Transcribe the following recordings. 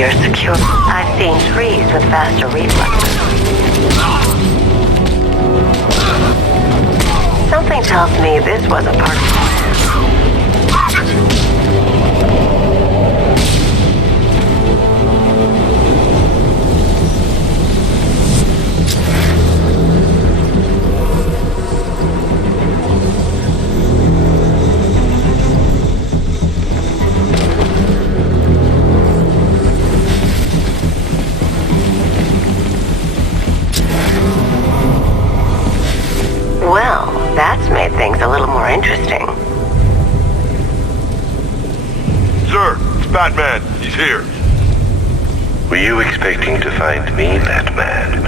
you're secure. I've seen trees with faster reflexes. Something tells me this was a part of the plan. Well, that's made things a little more interesting. Sir, it's Batman. He's here. Were you expecting to find me, Batman?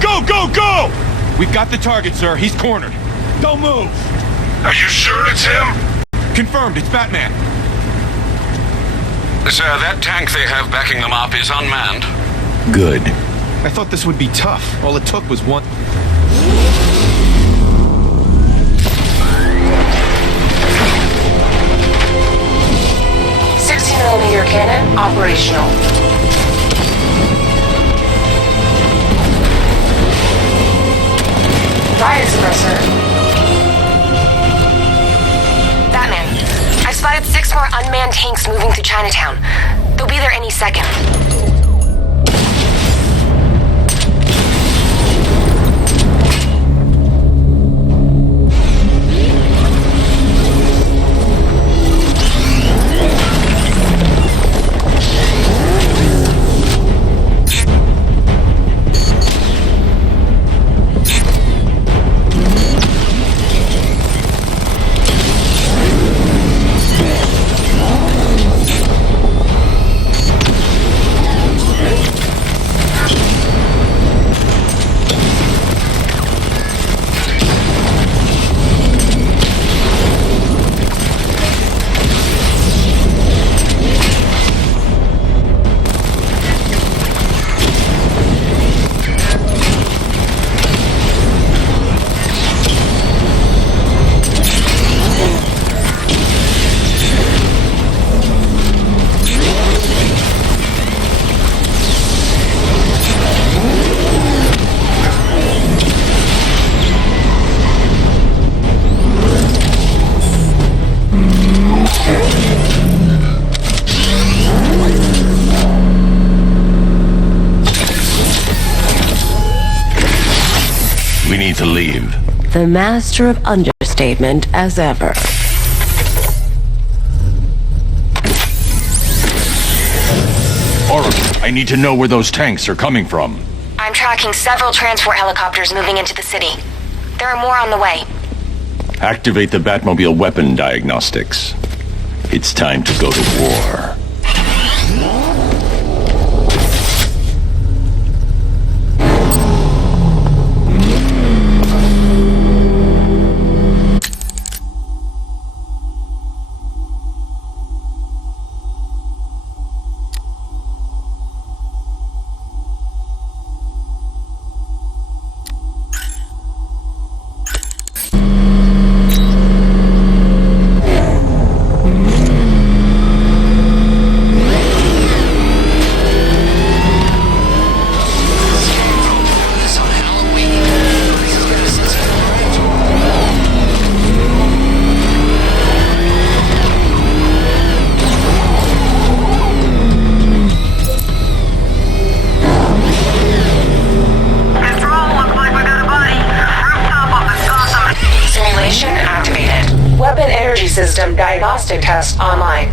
Go, go, go! We've got the target, sir. He's cornered. Don't move! Are you sure it's him? Confirmed, it's Batman. Sir, that tank they have backing them up is unmanned. Good. I thought this would be tough. All it took was one... 60mm cannon operational. Fire suppressor. Batman, I've spotted 6 more unmanned tanks moving through Chinatown. They'll be there any second. To leave. The master of understatement as ever. Oracle, I need to know where those tanks are coming from. I'm tracking several transport helicopters moving into the city. There are more on the way. Activate the Batmobile weapon diagnostics. It's time to go to war. System diagnostic test online.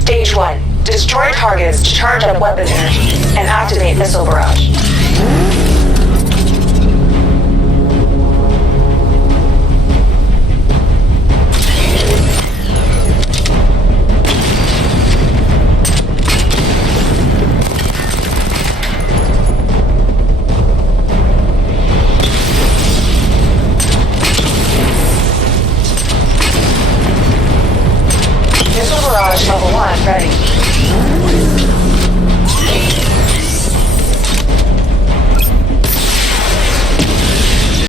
Stage 1. Destroy targets to charge up weapon energy and activate missile barrage. Level 1 ready.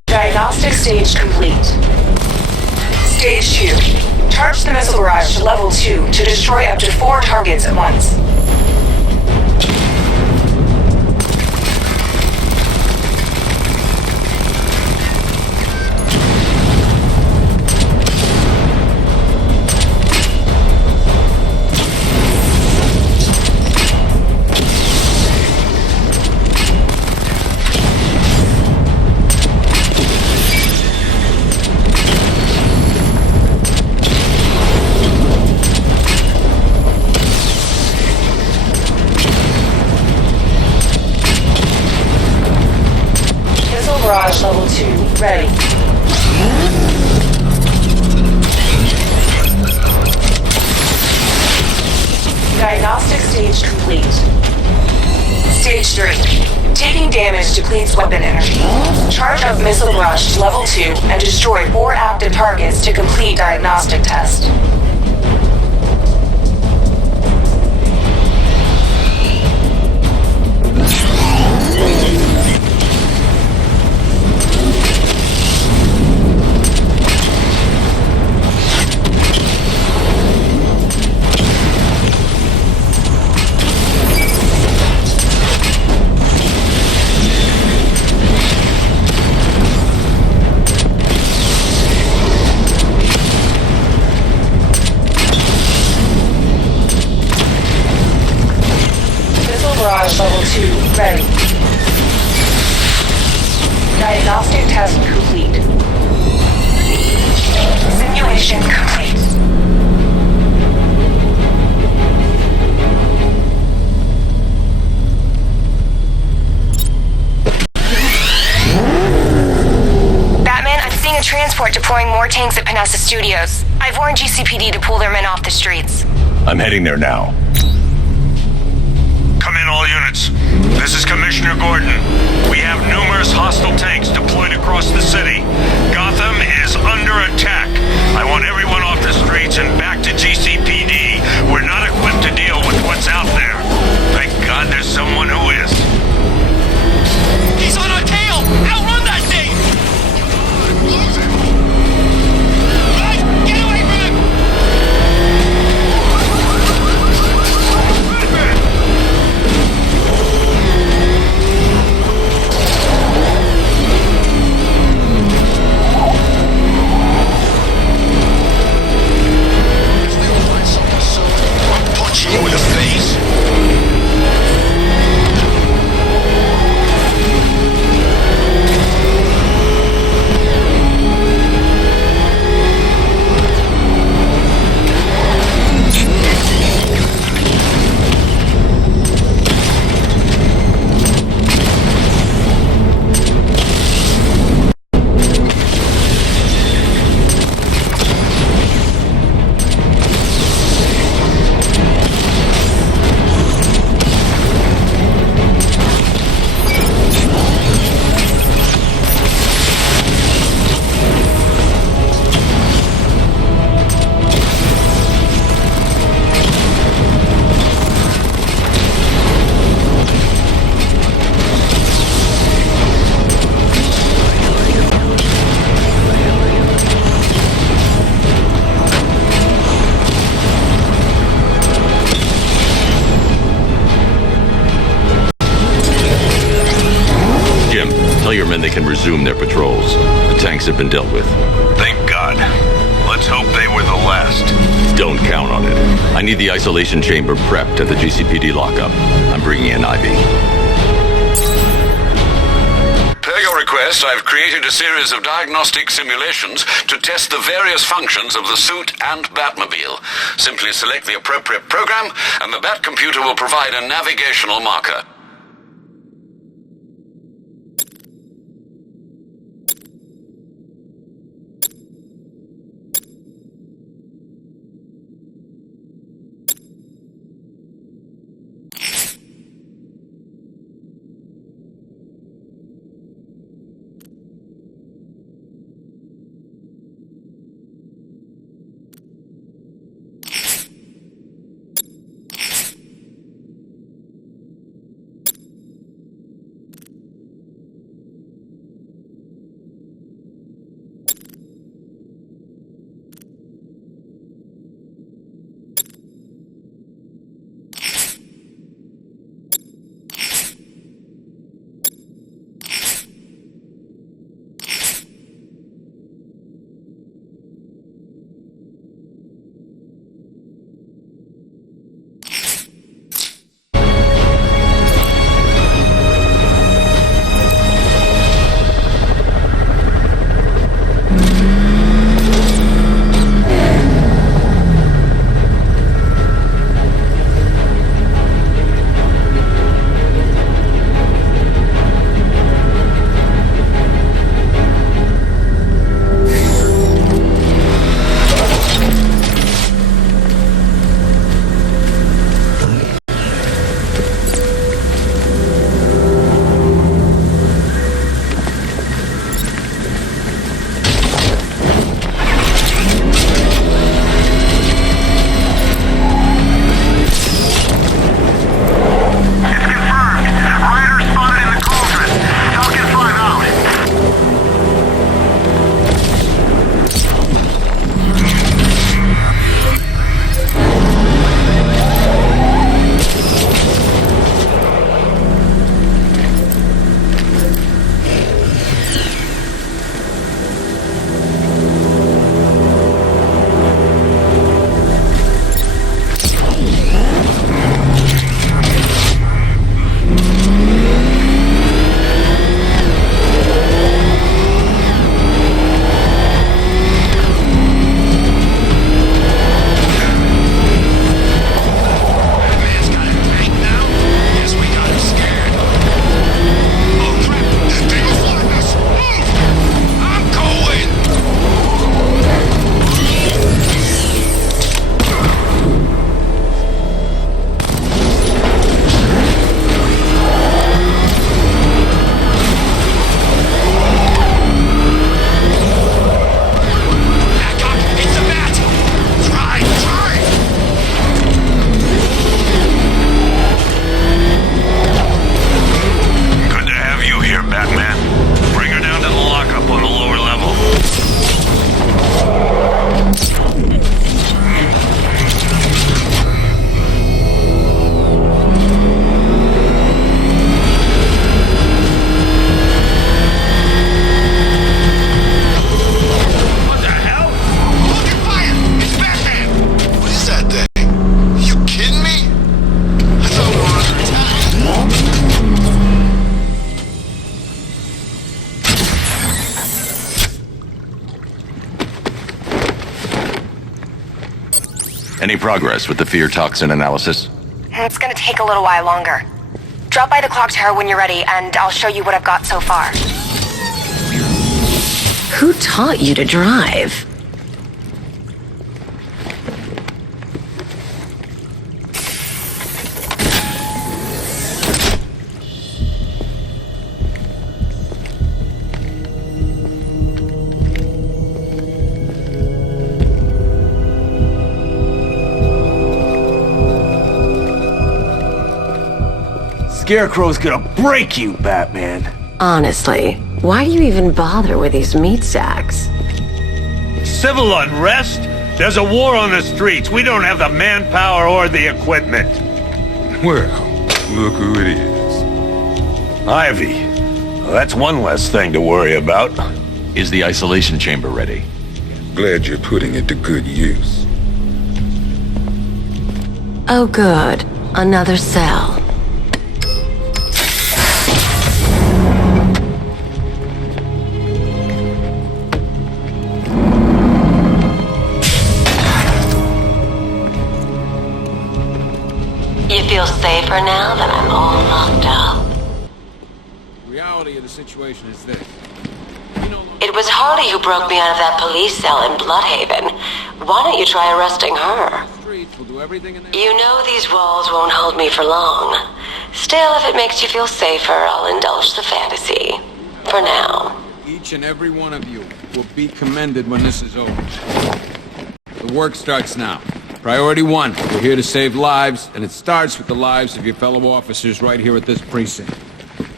Diagnostic stage complete. Stage level 2 to destroy up to 4 targets at once. Barrage level 2 ready. Diagnostic stage complete. Stage 3. Taking damage depletes weapon energy. Charge up missile barrage to level 2 and destroy 4 active targets to complete diagnostic test. Level 2 ready. Diagnostic test complete. Simulation complete. Batman, I'm seeing a transport deploying more tanks at Panessa Studios. I've warned GCPD to pull their men off the streets. I'm heading there now. Come in, all units. This is Commissioner Gordon. We have numerous hostile tanks deployed across the city. Gotham is under attack. I want everyone off the streets and back to GCPD. We're not equipped to deal with what's out there. Thank God there's someone who is. He's on our tail! Outrun that thing! Run! Get away from him! You in the face. Tell your men they can resume their patrols. The tanks have been dealt with. Thank God. Let's hope they were the last. Don't count on it. I need the isolation chamber prepped at the GCPD lockup. I'm bringing in Ivy. Per your request, I've created a series of diagnostic simulations to test the various functions of the suit and Batmobile. Simply select the appropriate program, and the Bat computer will provide a navigational marker. Any progress with the fear toxin analysis? It's gonna take a little while longer. Drop by the clock tower when you're ready, and I'll show you what I've got so far. Who taught you to drive? Scarecrow's gonna break you, Batman. Honestly, why do you even bother with these meat sacks? Civil unrest? There's a war on the streets. We don't have the manpower or the equipment. Well, look who it is. Ivy. Well, that's one less thing to worry about. Is the isolation chamber ready? Glad you're putting it to good use. Oh good, another cell. You feel safer now that I'm all locked up? The reality of the situation is this. It was Harley who broke me out of that police cell in Bloodhaven. Why don't you try arresting her? Streets will do everything in their... You know these walls won't hold me for long. Still, if it makes you feel safer, I'll indulge the fantasy. For now. Each and every one of you will be commended when this is over. The work starts now. Priority 1, we're here to save lives, and it starts with the lives of your fellow officers right here at this precinct.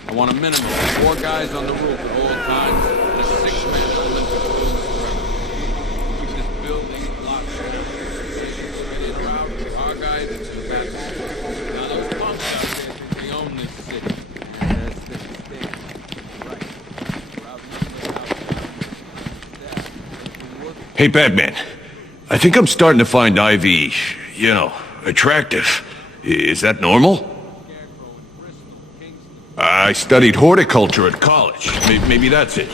I want a minimum of 4 guys on the roof at all times, and a 6-man element of booms forever. Keep this building locked down. Straight in route, our guys into the back. Now those punks out there, we own this city. That's the mistake. Right. We're outnumbered. Hey, Batman. I think I'm starting to find Ivy, attractive. Is that normal? I studied horticulture at college. Maybe that's it.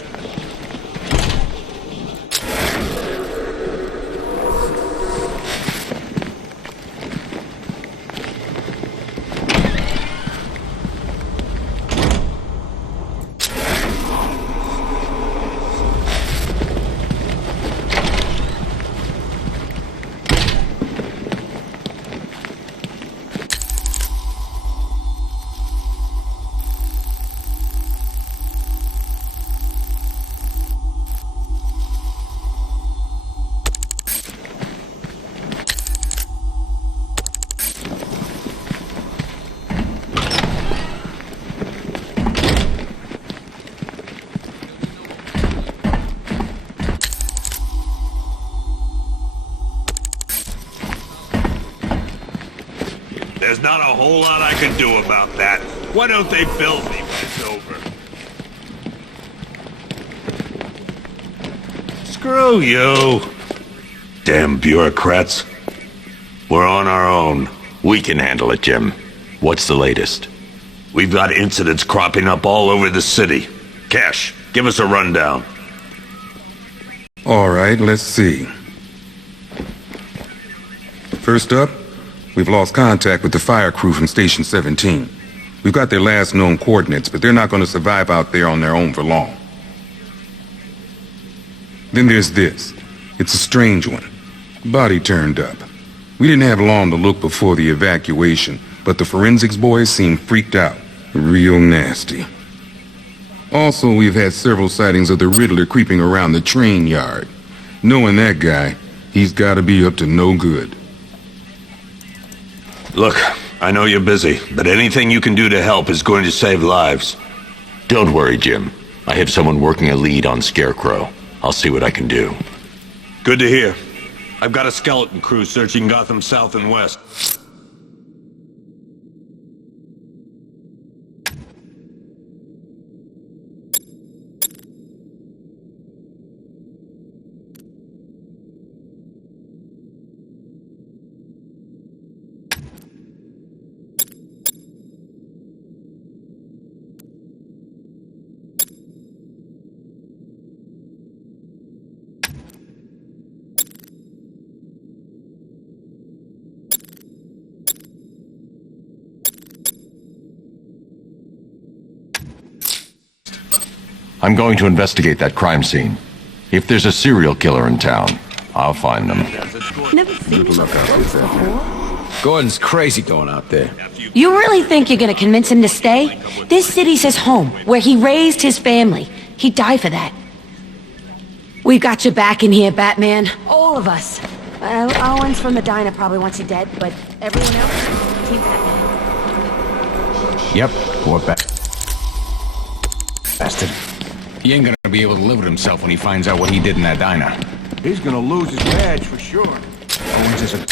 There's not a whole lot I can do about that. Why don't they build me when it's over? Screw you. Damn bureaucrats. We're on our own. We can handle it, Jim. What's the latest? We've got incidents cropping up all over the city. Cash, give us a rundown. All right, let's see. First up, we've lost contact with the fire crew from Station 17. We've got their last known coordinates, but they're not going to survive out there on their own for long. Then there's this. It's a strange one. Body turned up. We didn't have long to look before the evacuation, but the forensics boys seemed freaked out. Real nasty. Also, we've had several sightings of the Riddler creeping around the train yard. Knowing that guy, he's got to be up to no good. Look, I know you're busy, but anything you can do to help is going to save lives. Don't worry, Jim. I have someone working a lead on Scarecrow. I'll see what I can do. Good to hear. I've got a skeleton crew searching Gotham South and West. I'm going to investigate that crime scene. If there's a serial killer in town, I'll find them. Never seen him before. Gordon's crazy going out there. You really think you're gonna convince him to stay? This city's his home, where he raised his family. He'd die for that. We got your back in here, Batman. All of us. Owens from the diner probably wants you dead, but everyone else, Team Batman. Yep, poor bastard. He ain't gonna be able to live with himself when he finds out what he did in that diner. He's gonna lose his badge for sure. Owens is a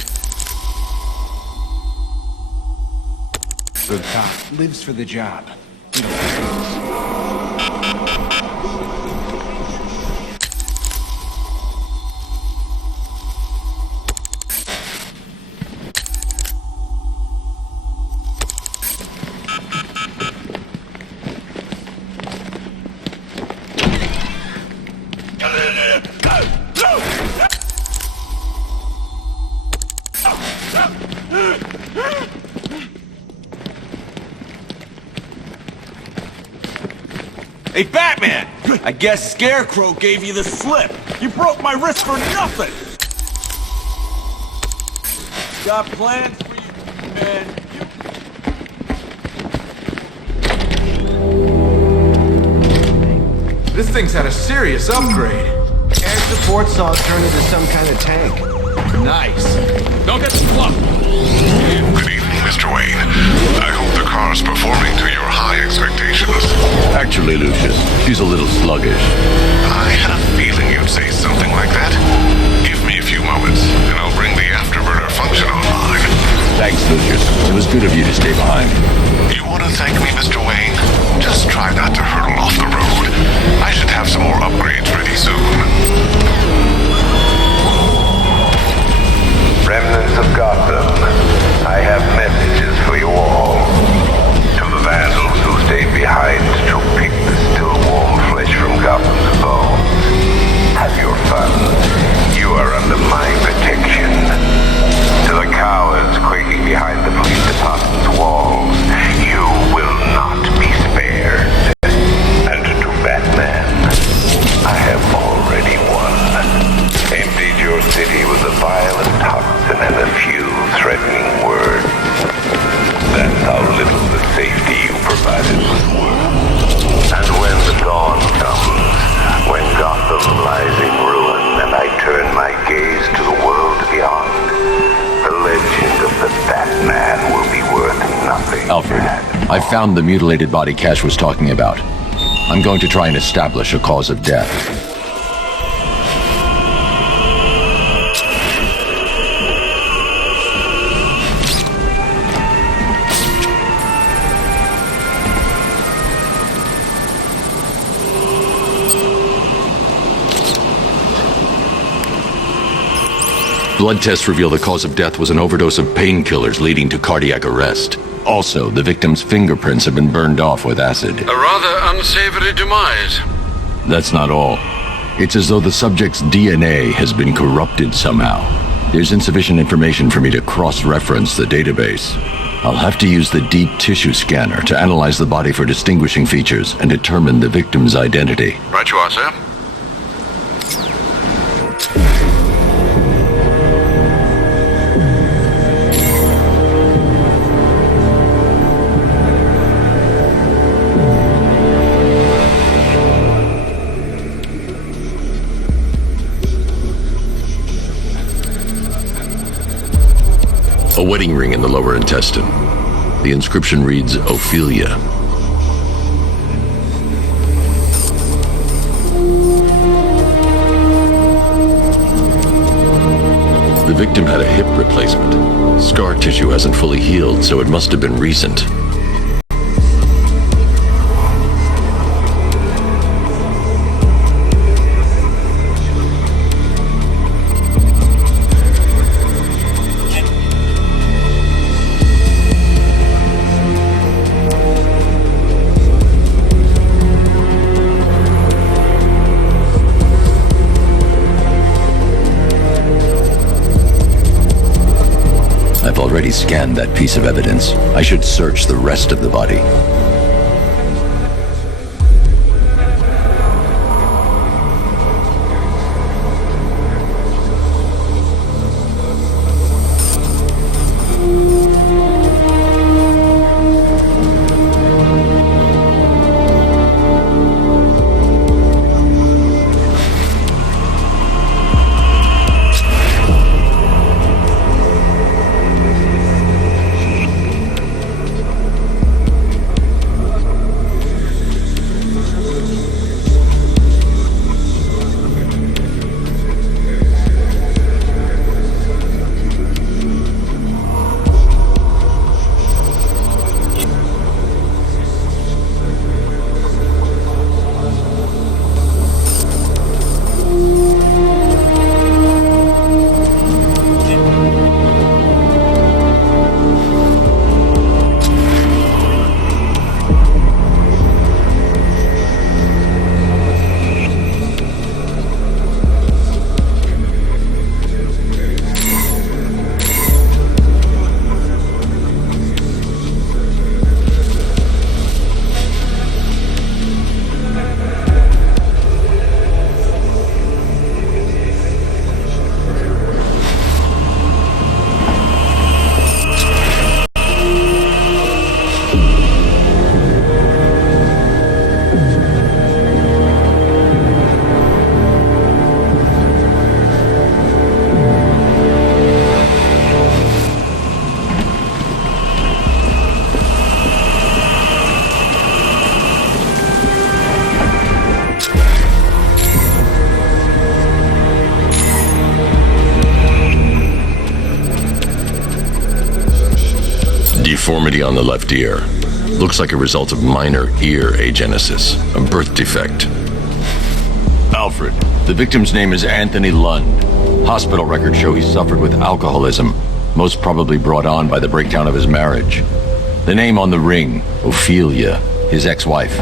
good cop. Lives for the job. Hey, Batman! I guess Scarecrow gave you the slip. You broke my wrist for nothing! Got plans for you, man. This thing's had a serious upgrade. Air support saw it turn into some kind of tank. Nice. Don't get fluffed. Good evening, Mr. Wayne. I hope the car's performing to your high expectations. Actually, Lucius, she's a little sluggish. I had a feeling you'd say something like that. Give me a few moments, and I'll bring the afterburner function online. Thanks, Lucius. It was good of you to stay behind. You want to thank me, Mr. Wayne? Just try not to hurtle off the road. I should have some more upgrades ready soon. Remnants of Gotham, I have messages for you all. To the vandals who stayed behind to pick the still warm flesh from Gotham's bones. Have your fun. You are under my protection. To the cowards quaking behind the police department's walls, you will not be spared. And to Batman, I have already won. Emptied your city with a violent toxin and a few threatening words. That's how little the safety you provided was worth. And when the dawn comes, when Gotham lies in ruin and I turn my gaze to the world beyond, the legend of the Batman will be worth nothing. Alfred, I found the mutilated body Cash was talking about. I'm going to try and establish a cause of death. Blood tests reveal the cause of death was an overdose of painkillers leading to cardiac arrest. Also, the victim's fingerprints have been burned off with acid. A rather unsavory demise. That's not all. It's as though the subject's DNA has been corrupted somehow. There's insufficient information for me to cross-reference the database. I'll have to use the deep tissue scanner to analyze the body for distinguishing features and determine the victim's identity. Right you are, sir. A wedding ring in the lower intestine. The inscription reads, Ophelia. The victim had a hip replacement. Scar tissue hasn't fully healed, so it must have been recent. I've already scanned that piece of evidence. I should search the rest of the body. Deformity on the left ear. Looks like a result of minor ear agenesis, a birth defect. Alfred, the victim's name is Anthony Lund. Hospital records show he suffered with alcoholism, most probably brought on by the breakdown of his marriage. The name on the ring, Ophelia, his ex-wife.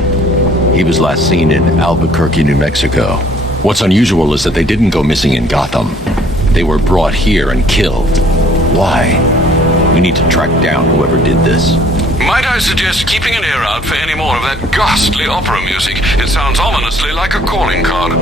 He was last seen in Albuquerque, New Mexico. What's unusual is that they didn't go missing in Gotham. They were brought here and killed. Why? We need to track down whoever did this. Might I suggest keeping an ear out for any more of that ghastly opera music? It sounds ominously like a calling card.